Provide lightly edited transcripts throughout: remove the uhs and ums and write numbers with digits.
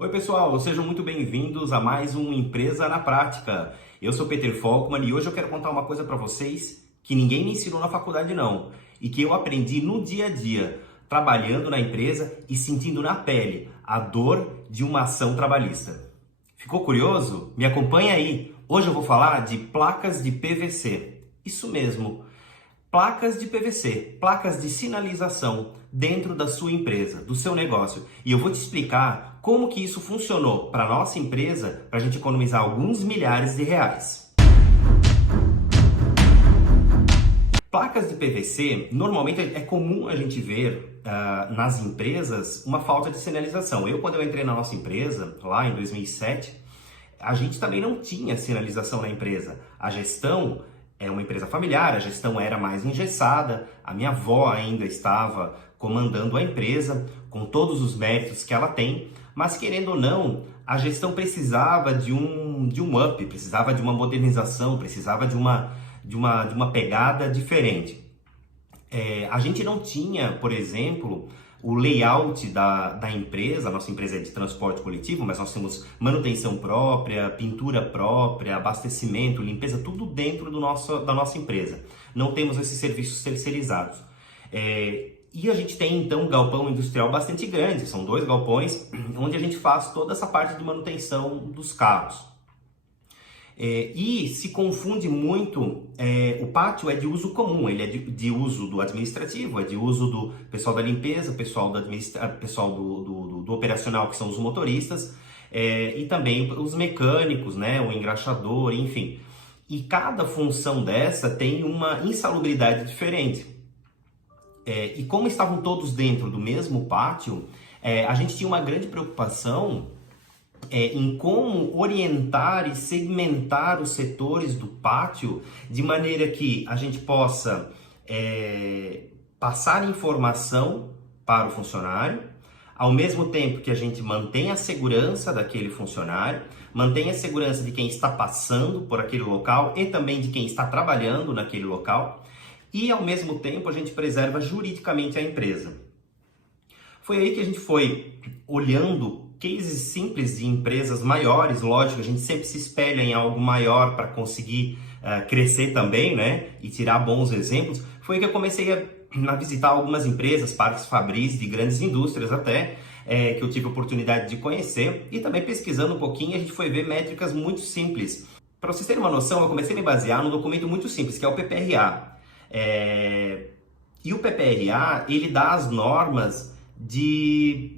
Oi pessoal, sejam muito bem-vindos a mais um Empresa na Prática. Eu sou Peter Volkmann e hoje eu quero contar uma coisa para vocês que ninguém me ensinou na faculdade não, e que eu aprendi no dia a dia, trabalhando na empresa e sentindo na pele a dor de uma ação trabalhista. Ficou curioso? Me acompanha aí. Hoje eu vou falar de placas de PVC. Isso mesmo. Placas de PVC, placas de sinalização dentro da sua empresa, do seu negócio. E eu vou te explicar como que isso funcionou para a nossa empresa, para a gente economizar alguns milhares de reais. Placas de PVC, normalmente é comum a gente ver nas empresas uma falta de sinalização. Quando eu entrei na nossa empresa, lá em 2007, a gente também não tinha sinalização na empresa. A gestão é uma empresa familiar, a gestão era mais engessada, a minha avó ainda estava comandando a empresa, com todos os méritos que ela tem, mas querendo ou não, a gestão precisava de um up, precisava de uma modernização, precisava de uma pegada diferente. A gente não tinha, por exemplo, o layout da empresa. A nossa empresa é de transporte coletivo, mas nós temos manutenção própria, pintura própria, abastecimento, limpeza, tudo dentro da nossa empresa. Não temos esses serviços terceirizados. E a gente tem então um galpão industrial bastante grande, são 2 galpões, onde a gente faz toda essa parte de manutenção dos carros. E se confunde muito, o pátio é de uso comum, ele é de uso do administrativo, é de uso do pessoal da limpeza, pessoal do operacional, que são os motoristas, e também os mecânicos, né, o engraxador, enfim. E cada função dessa tem uma insalubridade diferente. E como estavam todos dentro do mesmo pátio, a gente tinha uma grande preocupação em como orientar e segmentar os setores do pátio de maneira que a gente possa passar informação para o funcionário, ao mesmo tempo que a gente mantém a segurança daquele funcionário, mantém a segurança de quem está passando por aquele local e também de quem está trabalhando naquele local, e ao mesmo tempo a gente preserva juridicamente a empresa. Foi aí que a gente foi olhando cases simples de empresas maiores. Lógico, a gente sempre se espelha em algo maior para conseguir crescer também, né? E tirar bons exemplos. Foi aí que eu comecei a visitar algumas empresas, parques fabris de grandes indústrias até, que eu tive a oportunidade de conhecer. E também pesquisando um pouquinho, a gente foi ver métricas muito simples. Para vocês terem uma noção, eu comecei a me basear num documento muito simples, que é o PPRA. E o PPRA, ele dá as normas de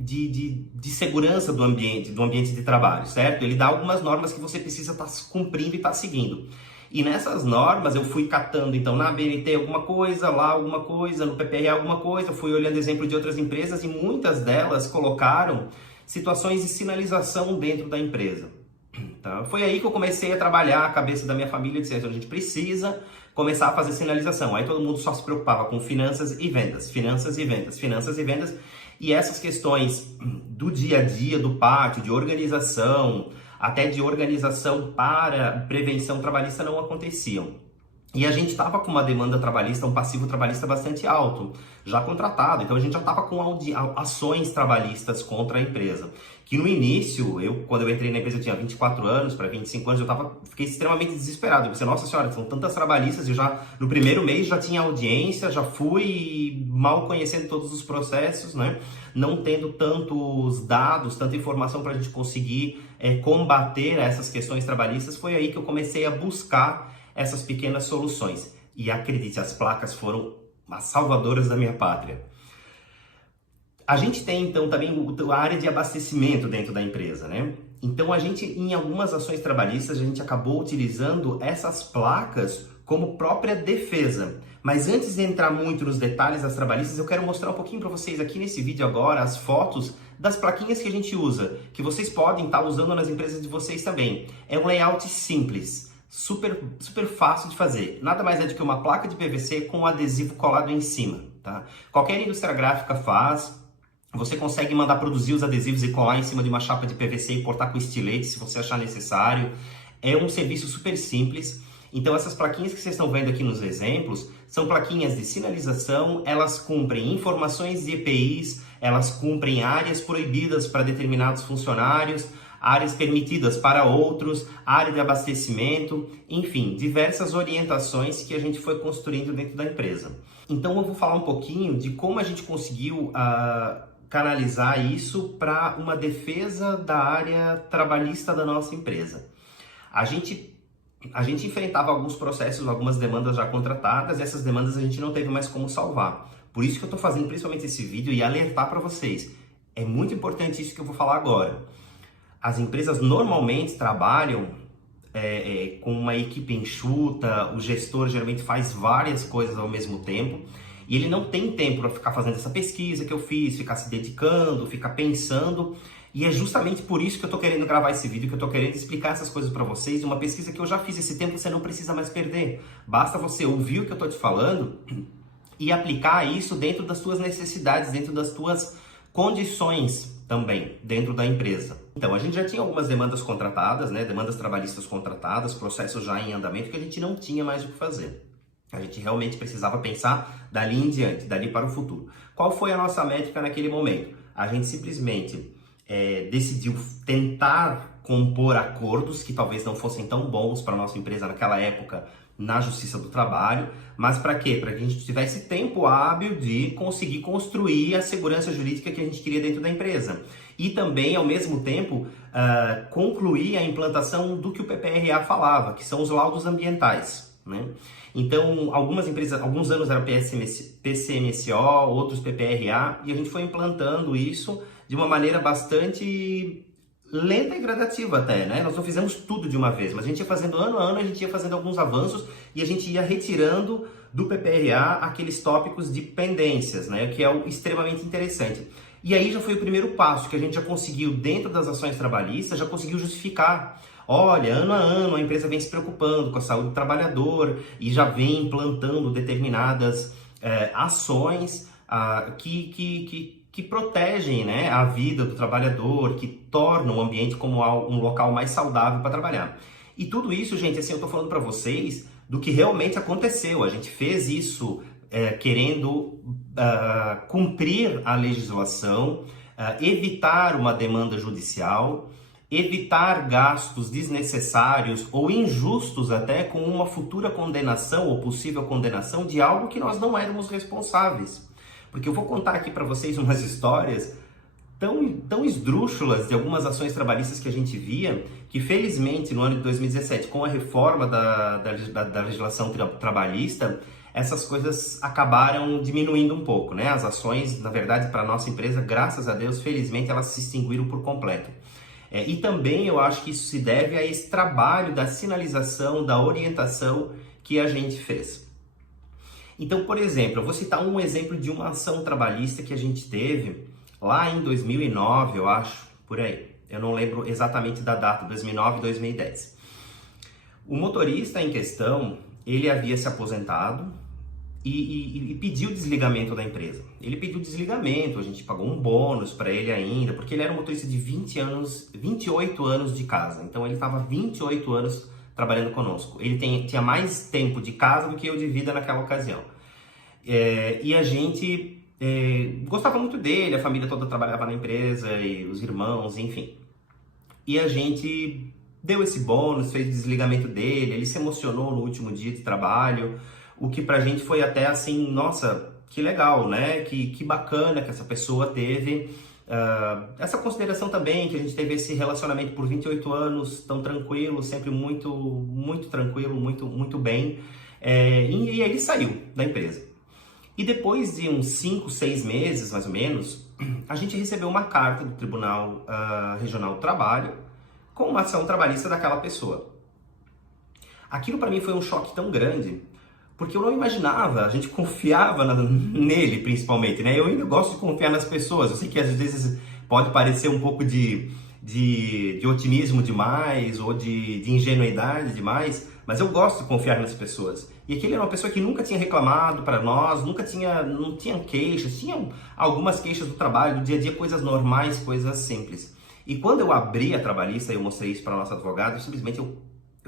segurança do ambiente de trabalho, certo? Ele dá algumas normas que você precisa estar cumprindo e estar seguindo. E nessas normas eu fui catando, então, na ABNT alguma coisa, lá alguma coisa, no PPRA alguma coisa, fui olhando exemplo de outras empresas e muitas delas colocaram situações de sinalização dentro da empresa. Tá? Foi aí que eu comecei a trabalhar a cabeça da minha família, dizendo: a gente precisa começar a fazer sinalização. Aí todo mundo só se preocupava com finanças e vendas, finanças e vendas, finanças e vendas. E essas questões do dia a dia, do pátio, de organização, até de organização para prevenção trabalhista não aconteciam. E a gente estava com uma demanda trabalhista, um passivo trabalhista bastante alto, já contratado. Então a gente já estava com ações trabalhistas contra a empresa. Que no início, quando eu entrei na empresa, eu tinha 24 anos para 25 anos, fiquei extremamente desesperado. Eu pensei: nossa senhora, são tantas trabalhistas, e no primeiro mês já tinha audiência, já fui mal conhecendo todos os processos, né? Não tendo tantos dados, tanta informação para a gente conseguir combater essas questões trabalhistas. Foi aí que eu comecei a buscar essas pequenas soluções. E acredite, as placas foram as salvadoras da minha pátria. A gente tem então também a área de abastecimento dentro da empresa, né? Então a gente, em algumas ações trabalhistas, a gente acabou utilizando essas placas como própria defesa. Mas antes de entrar muito nos detalhes das trabalhistas, eu quero mostrar um pouquinho para vocês aqui nesse vídeo agora as fotos das plaquinhas que a gente usa, que vocês podem estar usando nas empresas de vocês também. É um layout simples, super fácil de fazer. Nada mais é do que uma placa de PVC com um adesivo colado em cima, tá? Qualquer indústria gráfica faz. Você consegue mandar produzir os adesivos e colar em cima de uma chapa de PVC e cortar com estilete se você achar necessário. É um serviço super simples. Então essas plaquinhas que vocês estão vendo aqui nos exemplos são plaquinhas de sinalização, elas cumprem informações de EPIs, elas cumprem áreas proibidas para determinados funcionários, áreas permitidas para outros, área de abastecimento, enfim, diversas orientações que a gente foi construindo dentro da empresa. Então eu vou falar um pouquinho de como a gente conseguiu canalizar isso para uma defesa da área trabalhista da nossa empresa. A gente enfrentava alguns processos, algumas demandas já contratadas, e essas demandas a gente não teve mais como salvar. Por isso que eu estou fazendo principalmente esse vídeo e alertar para vocês. É muito importante isso que eu vou falar agora. As empresas normalmente trabalham com uma equipe enxuta, o gestor geralmente faz várias coisas ao mesmo tempo, e ele não tem tempo para ficar fazendo essa pesquisa que eu fiz, ficar se dedicando, ficar pensando. E é justamente por isso que eu estou querendo gravar esse vídeo, que eu estou querendo explicar essas coisas para vocês. Uma pesquisa que eu já fiz esse tempo, você não precisa mais perder. Basta você ouvir o que eu estou te falando e aplicar isso dentro das suas necessidades, dentro das suas condições também, dentro da empresa. Então, a gente já tinha algumas demandas contratadas, né? Demandas trabalhistas contratadas, processos já em andamento, que a gente não tinha mais o que fazer. A gente realmente precisava pensar dali em diante, dali para o futuro. Qual foi a nossa métrica naquele momento? A gente simplesmente decidiu tentar compor acordos que talvez não fossem tão bons para a nossa empresa naquela época na Justiça do Trabalho, mas para quê? Para que a gente tivesse tempo hábil de conseguir construir a segurança jurídica que a gente queria dentro da empresa. E também, ao mesmo tempo, concluir a implantação do que o PPRA falava, que são os laudos ambientais, né? Então, algumas empresas, alguns anos era PCMSO, outros PPRA, e a gente foi implantando isso de uma maneira bastante lenta e gradativa até, né? Nós não fizemos tudo de uma vez, mas a gente ia fazendo ano a ano, a gente ia fazendo alguns avanços e a gente ia retirando do PPRA aqueles tópicos de pendências, né? Que é o extremamente interessante. E aí já foi o primeiro passo, que a gente já conseguiu, dentro das ações trabalhistas, já conseguiu justificar. Olha, ano a ano a empresa vem se preocupando com a saúde do trabalhador e já vem implantando determinadas ações que protegem, né, a vida do trabalhador, que tornam o ambiente como um local mais saudável para trabalhar. E tudo isso, gente, assim, eu estou falando para vocês do que realmente aconteceu. A gente fez isso querendo cumprir a legislação, evitar uma demanda judicial, evitar gastos desnecessários ou injustos até com uma futura condenação ou possível condenação de algo que nós não éramos responsáveis. Porque eu vou contar aqui para vocês umas histórias tão esdrúxulas de algumas ações trabalhistas que a gente via, que felizmente no ano de 2017, com a reforma da legislação trabalhista, essas coisas acabaram diminuindo um pouco, né? As ações, na verdade, para a nossa empresa, graças a Deus, felizmente, elas se extinguiram por completo. E também eu acho que isso se deve a esse trabalho da sinalização, da orientação que a gente fez. Então, por exemplo, eu vou citar um exemplo de uma ação trabalhista que a gente teve lá em 2009, eu acho, por aí. Eu não lembro exatamente da data, 2009, 2010. O motorista em questão, ele havia se aposentado e pediu desligamento da empresa. Ele pediu desligamento, a gente pagou um bônus para ele ainda, porque ele era um motorista de 28 anos de casa. Então ele estava 28 anos trabalhando conosco. Ele tinha mais tempo de casa do que eu de vida naquela ocasião. E a gente gostava muito dele, a família toda trabalhava na empresa, e os irmãos, enfim. E a gente deu esse bônus, fez o desligamento dele, ele se emocionou no último dia de trabalho, o que pra gente foi até assim, nossa, que legal, né? Que bacana que essa pessoa teve essa consideração também, que a gente teve esse relacionamento por 28 anos, tão tranquilo, sempre muito, muito tranquilo, muito bem. E ele saiu da empresa. E depois de uns 5, 6 meses, mais ou menos, a gente recebeu uma carta do Tribunal Regional do Trabalho com uma ação trabalhista daquela pessoa. Aquilo para mim foi um choque tão grande, porque eu não imaginava, a gente confiava nele principalmente, né? Eu ainda gosto de confiar nas pessoas, eu sei que às vezes pode parecer um pouco de otimismo demais ou de ingenuidade demais, mas eu gosto de confiar nas pessoas. E aquele era uma pessoa que nunca tinha reclamado para nós, não tinha queixas, tinham algumas queixas do trabalho, do dia a dia, coisas normais, coisas simples. E quando eu abri a trabalhista e eu mostrei isso para a nossa advogada, simplesmente eu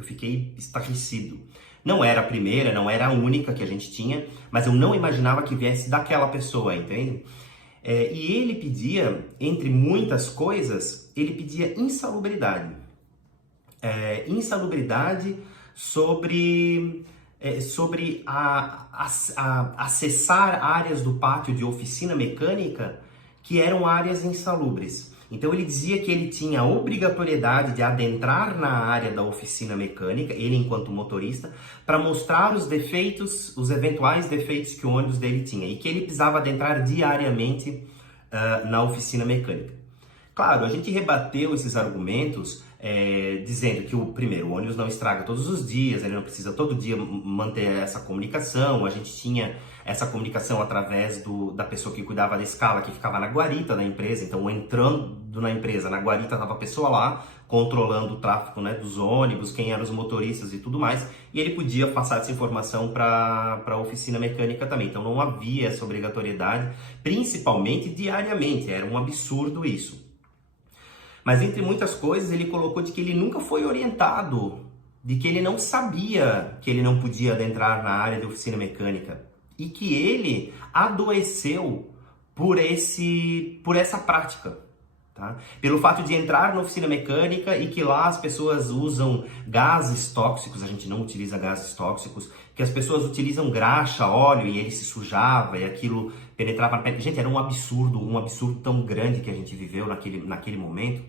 fiquei estarrecido. Não era a primeira, não era a única que a gente tinha, mas eu não imaginava que viesse daquela pessoa, entende? E ele pedia, entre muitas coisas, ele pedia insalubridade. Insalubridade sobre acessar áreas do pátio de oficina mecânica que eram áreas insalubres. Então ele dizia que ele tinha a obrigatoriedade de adentrar na área da oficina mecânica, ele enquanto motorista, para mostrar os defeitos, os eventuais defeitos que o ônibus dele tinha, e que ele precisava adentrar diariamente na oficina mecânica. Claro, a gente rebateu esses argumentos dizendo que o ônibus não estraga todos os dias, ele não precisa todo dia manter essa comunicação, a gente tinha essa comunicação através da pessoa que cuidava da escala, que ficava na guarita da empresa. Então, entrando na empresa, na guarita estava a pessoa lá, controlando o tráfego, né, dos ônibus, quem eram os motoristas e tudo mais, e ele podia passar essa informação para a oficina mecânica também. Então, não havia essa obrigatoriedade, principalmente diariamente, era um absurdo isso. Mas, entre muitas coisas, ele colocou de que ele nunca foi orientado, de que ele não sabia que ele não podia adentrar na área de oficina mecânica, e que ele adoeceu por essa prática, tá? Pelo fato de entrar na oficina mecânica e que lá as pessoas usam gases tóxicos, a gente não utiliza gases tóxicos, que as pessoas utilizam graxa, óleo, e ele se sujava e aquilo penetrava na pele. Gente, era um absurdo tão grande que a gente viveu naquele momento.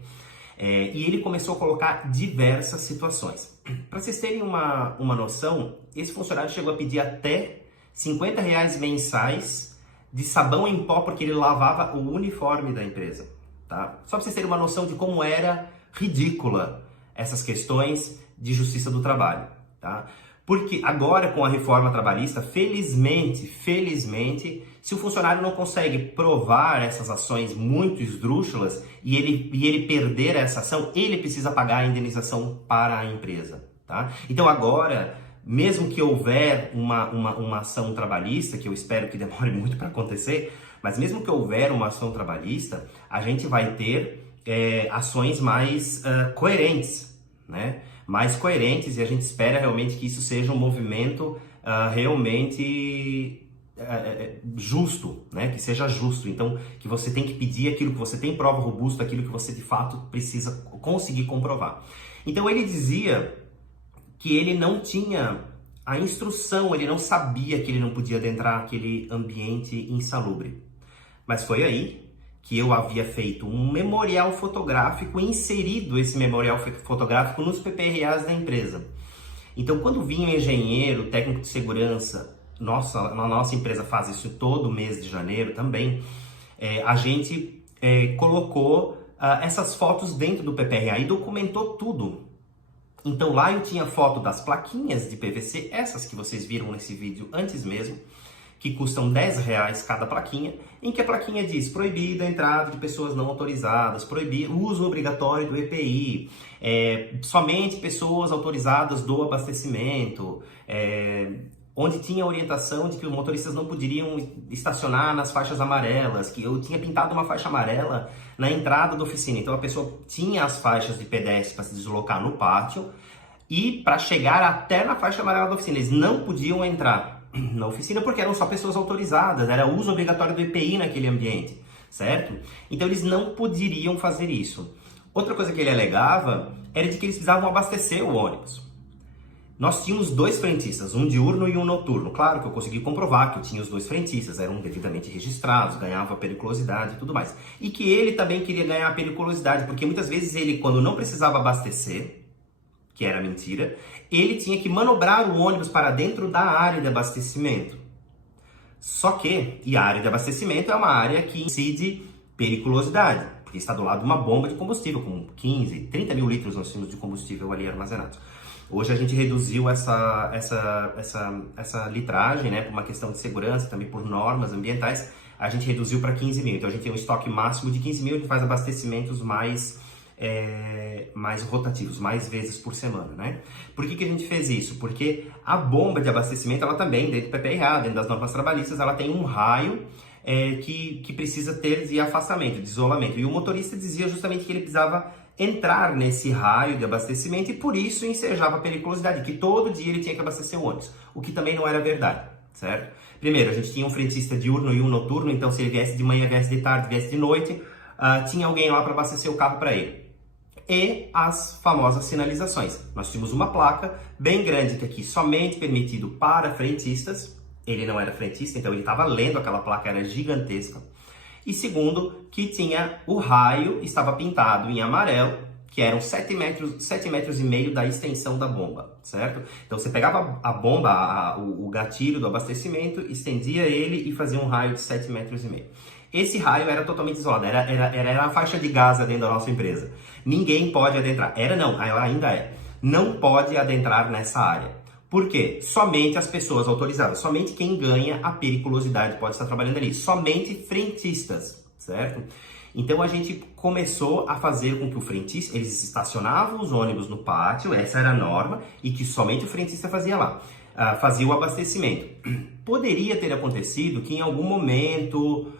E ele começou a colocar diversas situações. Para vocês terem uma noção, esse funcionário chegou a pedir até R$50 mensais de sabão em pó porque ele lavava o uniforme da empresa, tá? Só para vocês terem uma noção de como era ridícula essas questões de justiça do trabalho, tá? Porque agora, com a reforma trabalhista, felizmente, se o funcionário não consegue provar essas ações muito esdrúxulas e ele perder essa ação, ele precisa pagar a indenização para a empresa, tá? Então agora, mesmo que houver uma ação trabalhista, que eu espero que demore muito para acontecer, mas mesmo que houver uma ação trabalhista, a gente vai ter ações mais coerentes, né? Mais coerentes, e a gente espera realmente que isso seja um movimento realmente justo, né? Que seja justo. Então, que você tem que pedir aquilo que você tem prova robusta, aquilo que você de fato precisa conseguir comprovar. Então, ele dizia que ele não tinha a instrução, ele não sabia que ele não podia adentrar naquele ambiente insalubre. Mas foi aí que eu havia feito um memorial fotográfico, inserido esse memorial fotográfico nos PPRAs da empresa. Então, quando vinha um engenheiro, técnico de segurança, na nossa empresa faz isso todo mês de janeiro também, a gente colocou essas fotos dentro do PPRA e documentou tudo. Então lá eu tinha foto das plaquinhas de PVC, essas que vocês viram nesse vídeo antes mesmo, que custam R$10 cada plaquinha, em que a plaquinha diz: proibida a entrada de pessoas não autorizadas, proibido o uso obrigatório do EPI, somente pessoas autorizadas do abastecimento, onde tinha a orientação de que os motoristas não poderiam estacionar nas faixas amarelas, que eu tinha pintado uma faixa amarela na entrada da oficina. Então a pessoa tinha as faixas de pedestre para se deslocar no pátio e para chegar até na faixa amarela da oficina. Eles não podiam entrar na oficina porque eram só pessoas autorizadas, era uso obrigatório do EPI naquele ambiente, certo? Então eles não poderiam fazer isso. Outra coisa que ele alegava era de que eles precisavam abastecer o ônibus. Nós tínhamos 2 frentistas, um diurno e um noturno. Claro que eu consegui comprovar que eu tinha os 2 frentistas, eram devidamente registrados, ganhava periculosidade e tudo mais. E que ele também queria ganhar periculosidade, porque muitas vezes ele, quando não precisava abastecer, que era mentira, ele tinha que manobrar o ônibus para dentro da área de abastecimento. Só que, e a área de abastecimento é uma área que incide periculosidade, porque está do lado de uma bomba de combustível, com 15, 30 mil litros nós tínhamos de combustível ali armazenados. Hoje a gente reduziu essa litragem, né, por uma questão de segurança, também por normas ambientais, a gente reduziu para 15 mil. Então a gente tem um estoque máximo de 15 mil, a gente faz abastecimentos mais rotativos, mais vezes por semana, né? Por que a gente fez isso? Porque a bomba de abastecimento, ela também, dentro do PPRA, dentro das normas trabalhistas, ela tem um raio que precisa ter de afastamento, de isolamento. E o motorista dizia justamente que ele precisava entrar nesse raio de abastecimento e por isso ensejava a periculosidade, que todo dia ele tinha que abastecer o ônibus, o que também não era verdade, certo? Primeiro, a gente tinha um frentista diurno e um noturno, então se ele viesse de manhã, viesse de tarde, viesse de noite, tinha alguém lá para abastecer o carro para ele. E as famosas sinalizações. Nós tínhamos uma placa bem grande que aqui somente permitido para frentistas. Ele não era frentista, então ele estava lendo aquela placa, era gigantesca. E segundo, que tinha o raio, estava pintado em amarelo, que eram 7,5 metros da extensão da bomba, certo? Então você pegava a bomba, o gatilho do abastecimento, estendia ele e fazia um raio de 7,5 metros. Esse raio era totalmente isolado, era a faixa de gás dentro da nossa empresa. Ninguém pode adentrar. Ela ainda é. Não pode adentrar nessa área. Por quê? Somente as pessoas autorizadas, somente quem ganha a periculosidade pode estar trabalhando ali. Somente frentistas, certo? Então a gente começou a fazer com que o frentista, eles estacionavam os ônibus no pátio, essa era a norma, e que somente o frentista fazia lá, fazia o abastecimento. Poderia ter acontecido que em algum momento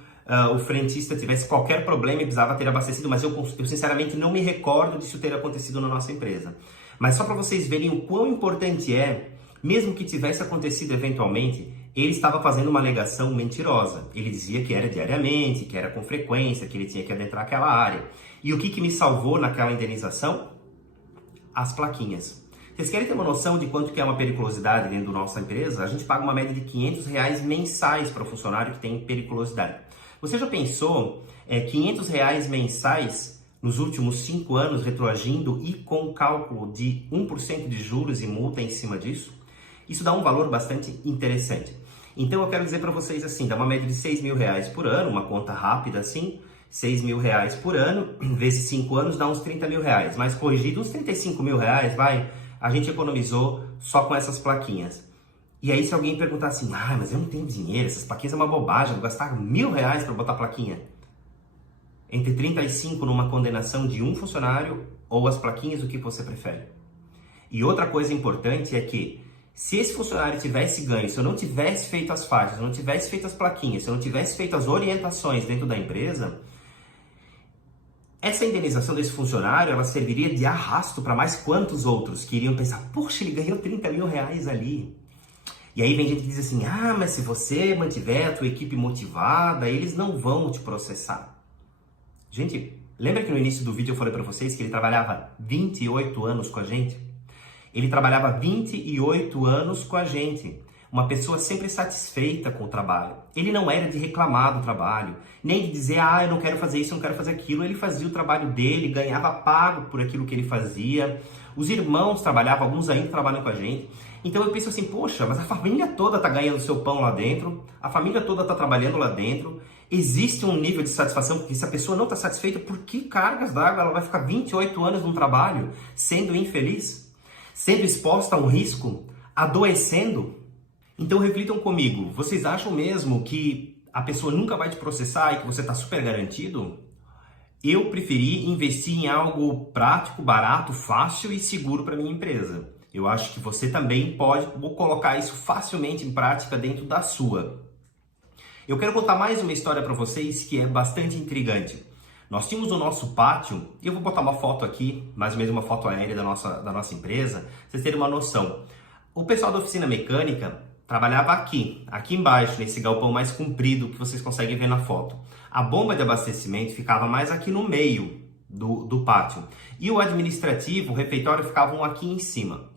o frentista tivesse qualquer problema e precisava ter abastecido, mas eu sinceramente não me recordo disso ter acontecido na nossa empresa. Mas só para vocês verem o quão importante é, mesmo que tivesse acontecido eventualmente, ele estava fazendo uma alegação mentirosa. Ele dizia que era diariamente, que era com frequência, que ele tinha que adentrar aquela área. E o que me salvou naquela indenização? As plaquinhas. Vocês querem ter uma noção de quanto que é uma periculosidade dentro da nossa empresa? A gente paga uma média de R$500 mensais para o funcionário que tem periculosidade. Você já pensou R$500 mensais nos últimos 5 anos retroagindo e com cálculo de 1% de juros e multa em cima disso? Isso dá um valor bastante interessante. Então eu quero dizer para vocês assim, dá uma média de R$6.000 por ano, uma conta rápida assim, R$6.000 por ano, vezes 5 anos dá uns R$30.000, mas corrigido uns R$35.000, vai, a gente economizou só com essas plaquinhas. E aí se alguém perguntar assim, mas eu não tenho dinheiro, essas plaquinhas é uma bobagem, eu vou gastar R$1.000 para botar plaquinha. Entre 35 numa condenação de um funcionário ou as plaquinhas, o que você prefere? E outra coisa importante é que se esse funcionário tivesse ganho, se eu não tivesse feito as faixas, se eu não tivesse feito as plaquinhas, se eu não tivesse feito as orientações dentro da empresa, essa indenização desse funcionário, ela serviria de arrasto para mais quantos outros que iriam pensar, poxa, ele ganhou R$30.000 ali. E aí vem gente que diz assim, mas se você mantiver a tua equipe motivada, eles não vão te processar. Gente, lembra que no início do vídeo eu falei para vocês que ele trabalhava 28 anos com a gente? Ele trabalhava 28 anos com a gente. Uma pessoa sempre satisfeita com o trabalho. Ele não era de reclamar do trabalho, nem de dizer, eu não quero fazer isso, eu não quero fazer aquilo. Ele fazia o trabalho dele, ganhava pago por aquilo que ele fazia. Os irmãos trabalhavam, alguns ainda trabalham com a gente. Então eu penso assim, poxa, mas a família toda está ganhando seu pão lá dentro, a família toda está trabalhando lá dentro. Existe um nível de satisfação, porque se a pessoa não está satisfeita, por que cargas d'água ela vai ficar 28 anos num trabalho sendo infeliz? Sendo exposta a um risco, adoecendo? Então reflitam comigo, vocês acham mesmo que a pessoa nunca vai te processar e que você está super garantido? Eu preferi investir em algo prático, barato, fácil e seguro para minha empresa. Eu acho que você também pode colocar isso facilmente em prática dentro da sua. Eu quero contar mais uma história para vocês que é bastante intrigante. Nós tínhamos o nosso pátio, e eu vou botar uma foto aqui, mais ou menos uma foto aérea da nossa empresa, pra vocês terem uma noção. O pessoal da oficina mecânica trabalhava aqui embaixo, nesse galpão mais comprido que vocês conseguem ver na foto. A bomba de abastecimento ficava mais aqui no meio do pátio. E o administrativo, o refeitório, ficavam aqui em cima.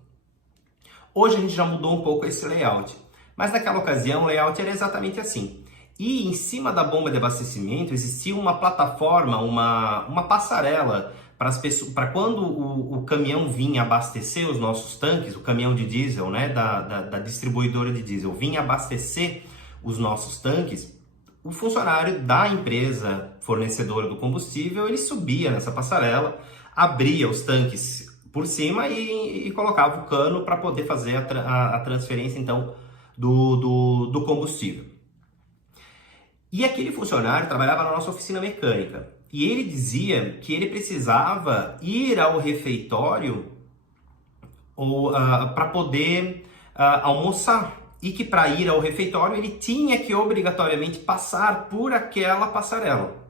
Hoje a gente já mudou um pouco esse layout, mas naquela ocasião o layout era exatamente assim. E em cima da bomba de abastecimento existia uma plataforma, uma passarela para quando o caminhão vinha abastecer os nossos tanques, o caminhão de diesel, né, da distribuidora de diesel, vinha abastecer os nossos tanques, o funcionário da empresa fornecedora do combustível, ele subia nessa passarela, abria os tanques por cima e colocava o cano para poder fazer a transferência então do combustível. E aquele funcionário trabalhava na nossa oficina mecânica. E ele dizia que ele precisava ir ao refeitório para poder almoçar. E que para ir ao refeitório ele tinha que obrigatoriamente passar por aquela passarela.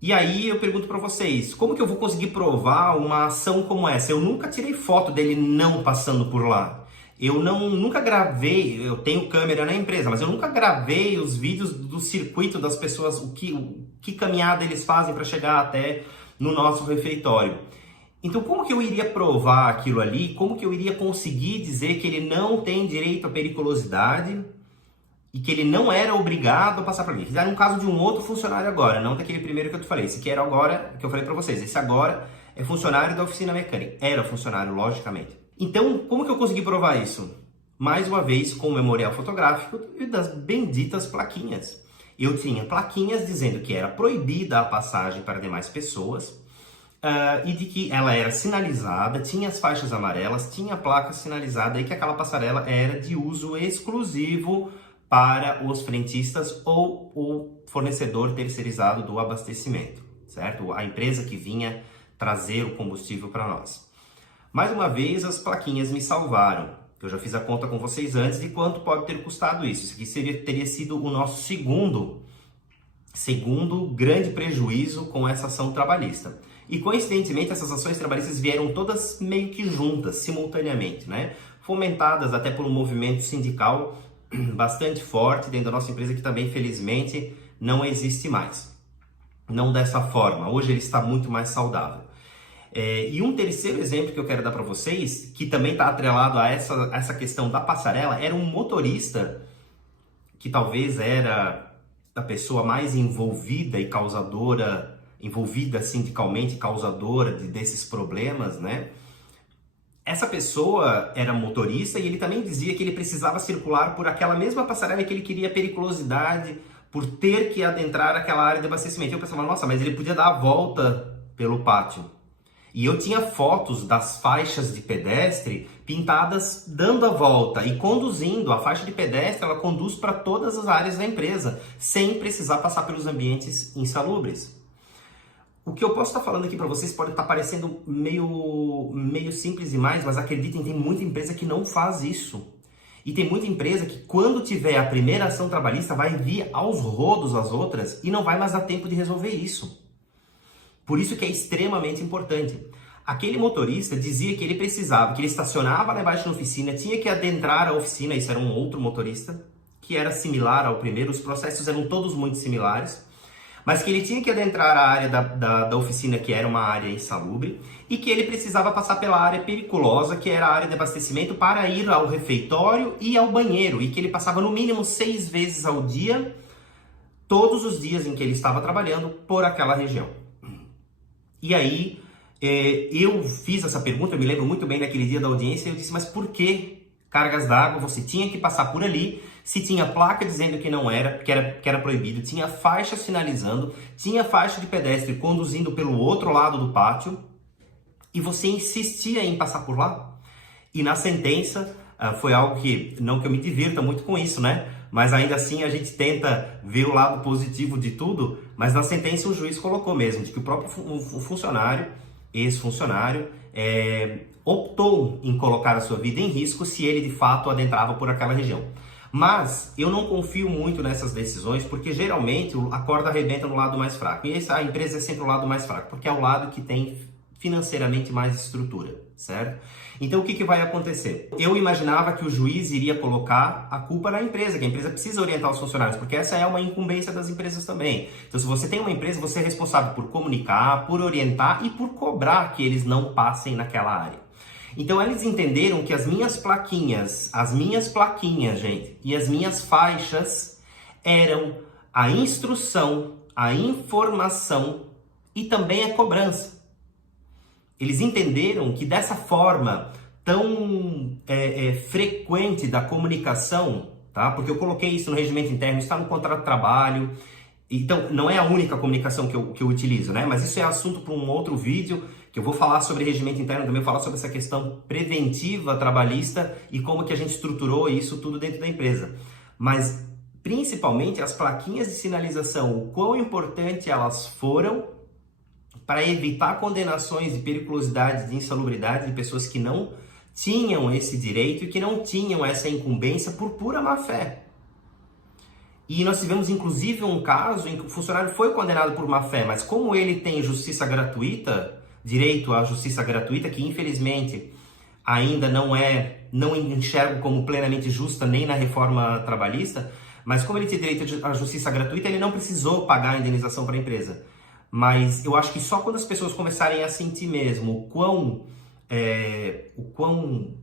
E aí eu pergunto para vocês, como que eu vou conseguir provar uma ação como essa? Eu nunca tirei foto dele não passando por lá. Eu nunca gravei, eu tenho câmera na empresa, mas eu nunca gravei os vídeos do circuito das pessoas, o que caminhada eles fazem para chegar até no nosso refeitório. Então, como que eu iria provar aquilo ali? Como que eu iria conseguir dizer que ele não tem direito à periculosidade e que ele não era obrigado a passar por mim? Fizeram um caso de um outro funcionário agora, não daquele primeiro que eu te falei. Esse que era agora, que eu falei para vocês. Esse agora é funcionário da oficina mecânica. Era funcionário, logicamente. Então, como que eu consegui provar isso? Mais uma vez, com o memorial fotográfico e das benditas plaquinhas. Eu tinha plaquinhas dizendo que era proibida a passagem para demais pessoas e de que ela era sinalizada, tinha as faixas amarelas, tinha a placa sinalizada e que aquela passarela era de uso exclusivo para os frentistas ou o fornecedor terceirizado do abastecimento, certo? A empresa que vinha trazer o combustível para nós. Mais uma vez, as plaquinhas me salvaram. Eu já fiz a conta com vocês antes de quanto pode ter custado isso. Isso aqui teria sido o nosso segundo grande prejuízo com essa ação trabalhista. E coincidentemente, essas ações trabalhistas vieram todas meio que juntas, simultaneamente, né? Fomentadas até por um movimento sindical bastante forte dentro da nossa empresa, que também, felizmente, não existe mais. Não dessa forma. Hoje ele está muito mais saudável. E um terceiro exemplo que eu quero dar para vocês, que também está atrelado a essa questão da passarela, era um motorista que talvez era a pessoa mais envolvida e causadora, envolvida sindicalmente, causadora desses problemas, né? Essa pessoa era motorista e ele também dizia que ele precisava circular por aquela mesma passarela e que ele queria periculosidade por ter que adentrar aquela área de abastecimento. Eu pensava, nossa, mas ele podia dar a volta pelo pátio. E eu tinha fotos das faixas de pedestre pintadas dando a volta e conduzindo. A faixa de pedestre, ela conduz para todas as áreas da empresa, sem precisar passar pelos ambientes insalubres. O que eu posso estar falando aqui para vocês pode estar parecendo meio simples demais, mas acreditem, tem muita empresa que não faz isso. E tem muita empresa que, quando tiver a primeira ação trabalhista, vai vir aos rodos as outras e não vai mais dar tempo de resolver isso. Por isso que é extremamente importante. Aquele motorista dizia que ele precisava, que ele estacionava lá embaixo na oficina, tinha que adentrar a oficina, isso era um outro motorista, que era similar ao primeiro, os processos eram todos muito similares, mas que ele tinha que adentrar a área da oficina, que era uma área insalubre, e que ele precisava passar pela área periculosa, que era a área de abastecimento, para ir ao refeitório e ao banheiro, e que ele passava no mínimo 6 vezes ao dia, todos os dias em que ele estava trabalhando por aquela região. E aí, eu fiz essa pergunta, eu me lembro muito bem daquele dia da audiência, e eu disse, mas por que cargas d'água você tinha que passar por ali, se tinha placa dizendo que não era, que era proibido, tinha faixa sinalizando, tinha faixa de pedestre conduzindo pelo outro lado do pátio, e você insistia em passar por lá? E na sentença, foi algo que, não que eu me divirta muito com isso, né? Mas ainda assim a gente tenta ver o lado positivo de tudo, mas na sentença o juiz colocou mesmo, de que o próprio funcionário, ex-funcionário, optou em colocar a sua vida em risco se ele de fato adentrava por aquela região. Mas eu não confio muito nessas decisões, porque geralmente a corda arrebenta no lado mais fraco. E a empresa é sempre o lado mais fraco, porque é o lado que tem financeiramente mais estrutura, certo? Então o que vai acontecer? Eu imaginava que o juiz iria colocar a culpa na empresa, que a empresa precisa orientar os funcionários, porque essa é uma incumbência das empresas também. Então se você tem uma empresa, você é responsável por comunicar, por orientar e por cobrar que eles não passem naquela área. Então eles entenderam que as minhas plaquinhas, gente, e as minhas faixas eram a instrução, a informação e também a cobrança. Eles entenderam que dessa forma tão frequente da comunicação, tá? Porque eu coloquei isso no regimento interno, está no contrato de trabalho, então não é a única comunicação que eu utilizo, né? Mas isso é assunto para um outro vídeo, que eu vou falar sobre regimento interno também, falar sobre essa questão preventiva trabalhista e como que a gente estruturou isso tudo dentro da empresa. Mas principalmente as plaquinhas de sinalização, o quão importante elas foram para evitar condenações de periculosidade, de insalubridade de pessoas que não tinham esse direito e que não tinham essa incumbência por pura má-fé. E nós tivemos inclusive um caso em que o funcionário foi condenado por má-fé, mas como ele tem justiça gratuita, direito à justiça gratuita, que infelizmente ainda não enxergo como plenamente justa nem na reforma trabalhista, mas como ele tem direito à justiça gratuita, ele não precisou pagar a indenização para a empresa. Mas eu acho que só quando as pessoas começarem a sentir mesmo o quão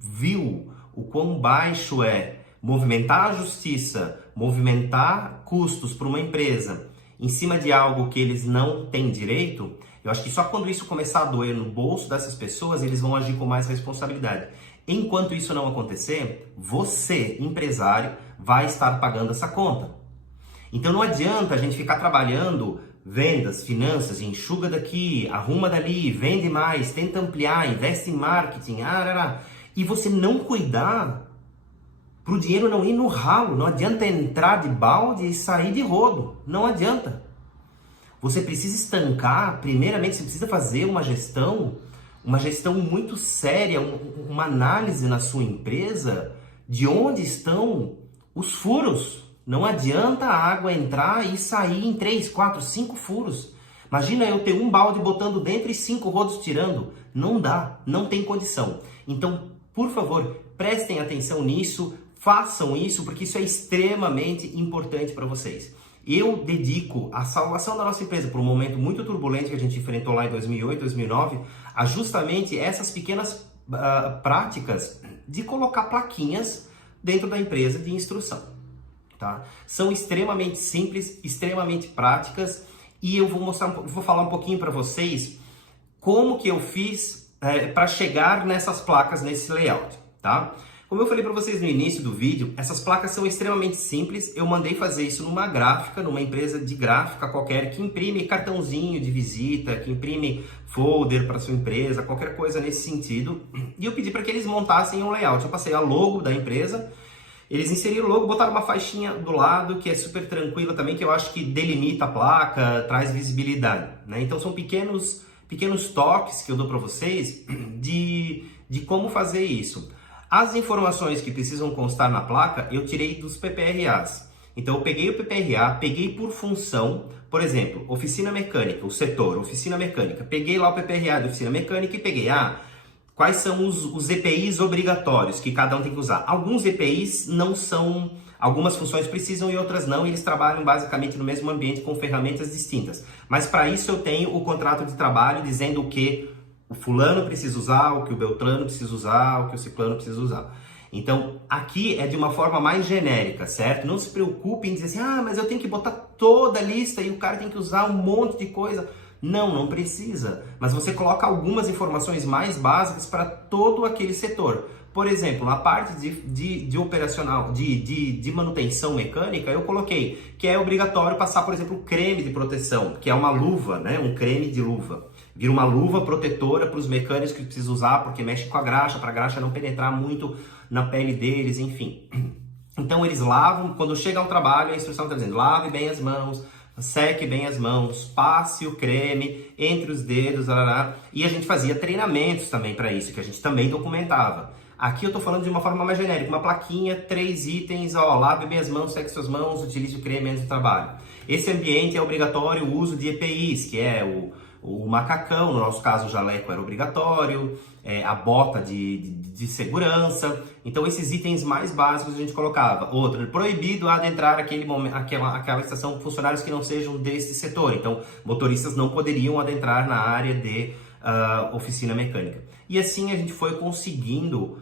vil, o quão baixo é movimentar a justiça, movimentar custos para uma empresa em cima de algo que eles não têm direito, eu acho que só quando isso começar a doer no bolso dessas pessoas, eles vão agir com mais responsabilidade. Enquanto isso não acontecer, você, empresário, vai estar pagando essa conta. Então não adianta a gente ficar trabalhando vendas, finanças, enxuga daqui, arruma dali, vende mais, tenta ampliar, investe em marketing, e você não cuidar para o dinheiro não ir no ralo. Não adianta entrar de balde e sair de rodo, não adianta. Você precisa estancar, primeiramente você precisa fazer uma gestão muito séria, uma análise na sua empresa de onde estão os furos. Não adianta a água entrar e sair em 3, 4, 5 furos. Imagina eu ter um balde botando dentro e 5 rodos tirando. Não dá, não tem condição. Então, por favor, prestem atenção nisso, façam isso, porque isso é extremamente importante para vocês. Eu dedico a salvação da nossa empresa por um momento muito turbulento que a gente enfrentou lá em 2008, 2009, a justamente essas pequenas práticas de colocar plaquinhas dentro da empresa de instrução. Tá? São extremamente simples, extremamente práticas, e eu vou falar um pouquinho para vocês como que eu fiz para chegar nessas placas, nesse layout. Tá? Como eu falei para vocês no início do vídeo, essas placas são extremamente simples. Eu mandei fazer isso numa gráfica, numa empresa de gráfica qualquer, que imprime cartãozinho de visita, que imprime folder para sua empresa, qualquer coisa nesse sentido. E eu pedi para que eles montassem um layout. Eu passei a logo da empresa, eles inseriram o logo, botaram uma faixinha do lado, que é super tranquila também, que eu acho que delimita a placa, traz visibilidade, né? Então são pequenos toques que eu dou para vocês de como fazer isso. As informações que precisam constar na placa, eu tirei dos PPRAs. Então, eu peguei o PPRA, peguei por função, por exemplo, oficina mecânica, o setor, oficina mecânica. Peguei lá o PPRA da oficina mecânica e peguei, quais são os EPIs obrigatórios que cada um tem que usar. Alguns EPIs não são, algumas funções precisam e outras não, e eles trabalham basicamente no mesmo ambiente com ferramentas distintas. Mas para isso eu tenho o contrato de trabalho dizendo o que o fulano precisa usar, o que o beltrano precisa usar, o que o ciclano precisa usar. Então, aqui é de uma forma mais genérica, certo? Não se preocupe em dizer assim, mas eu tenho que botar toda a lista e o cara tem que usar um monte de coisa. Não precisa. Mas você coloca algumas informações mais básicas para todo aquele setor. Por exemplo, na parte de operacional, de manutenção mecânica, eu coloquei que é obrigatório passar, por exemplo, creme de proteção, que é uma luva, né? Um creme de luva. Vira uma luva protetora para os mecânicos que precisam usar, porque mexe com a graxa, para a graxa não penetrar muito na pele deles, enfim. Então eles lavam, quando chega ao trabalho, a instrução está dizendo, lave bem as mãos, seque bem as mãos, passe o creme entre os dedos, e a gente fazia treinamentos também para isso, que a gente também documentava. Aqui eu estou falando de uma forma mais genérica, uma plaquinha, 3 itens, lave bem as mãos, seque suas mãos, utilize o creme antes do trabalho. Esse ambiente é obrigatório o uso de EPIs, que é o macacão, no nosso caso o jaleco era obrigatório, a bota de segurança. Então esses itens mais básicos a gente colocava. Outro, proibido adentrar aquela estação funcionários que não sejam desse setor. Então motoristas não poderiam adentrar na área de oficina mecânica. E assim a gente foi conseguindo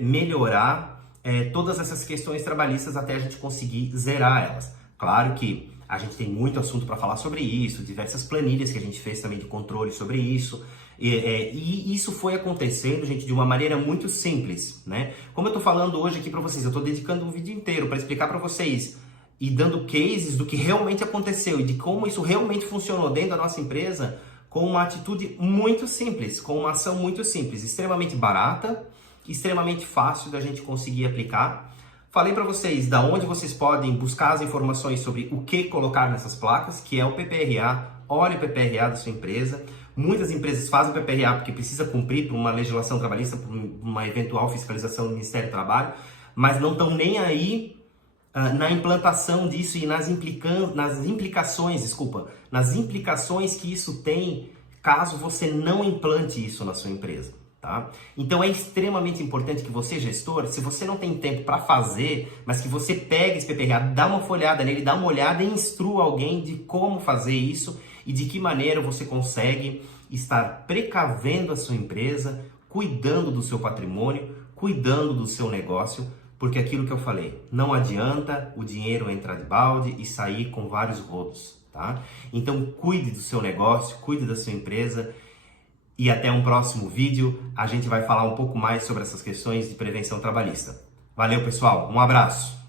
melhorar todas essas questões trabalhistas até a gente conseguir zerar elas. Claro que a gente tem muito assunto para falar sobre isso, diversas planilhas que a gente fez também de controle sobre isso. E isso foi acontecendo, gente, de uma maneira muito simples, né? Como eu estou falando hoje aqui para vocês, eu estou dedicando um vídeo inteiro para explicar para vocês e dando cases do que realmente aconteceu e de como isso realmente funcionou dentro da nossa empresa com uma atitude muito simples, com uma ação muito simples, extremamente barata, extremamente fácil da gente conseguir aplicar. Falei para vocês da onde vocês podem buscar as informações sobre o que colocar nessas placas, que é o PPRA. Olhe o PPRA da sua empresa. Muitas empresas fazem o PPRA porque precisa cumprir por uma legislação trabalhista, por uma eventual fiscalização do Ministério do Trabalho, mas não estão nem aí na implantação disso e nas implicações que isso tem caso você não implante isso na sua empresa. Tá? Então é extremamente importante que você, gestor, se você não tem tempo para fazer, mas que você pegue esse PPRA, dá uma folhada nele, dá uma olhada e instrua alguém de como fazer isso e de que maneira você consegue estar precavendo a sua empresa, cuidando do seu patrimônio, cuidando do seu negócio, porque aquilo que eu falei, não adianta o dinheiro entrar de balde e sair com vários rodos, tá? Então cuide do seu negócio, cuide da sua empresa. E até um próximo vídeo, a gente vai falar um pouco mais sobre essas questões de prevenção trabalhista. Valeu, pessoal, um abraço!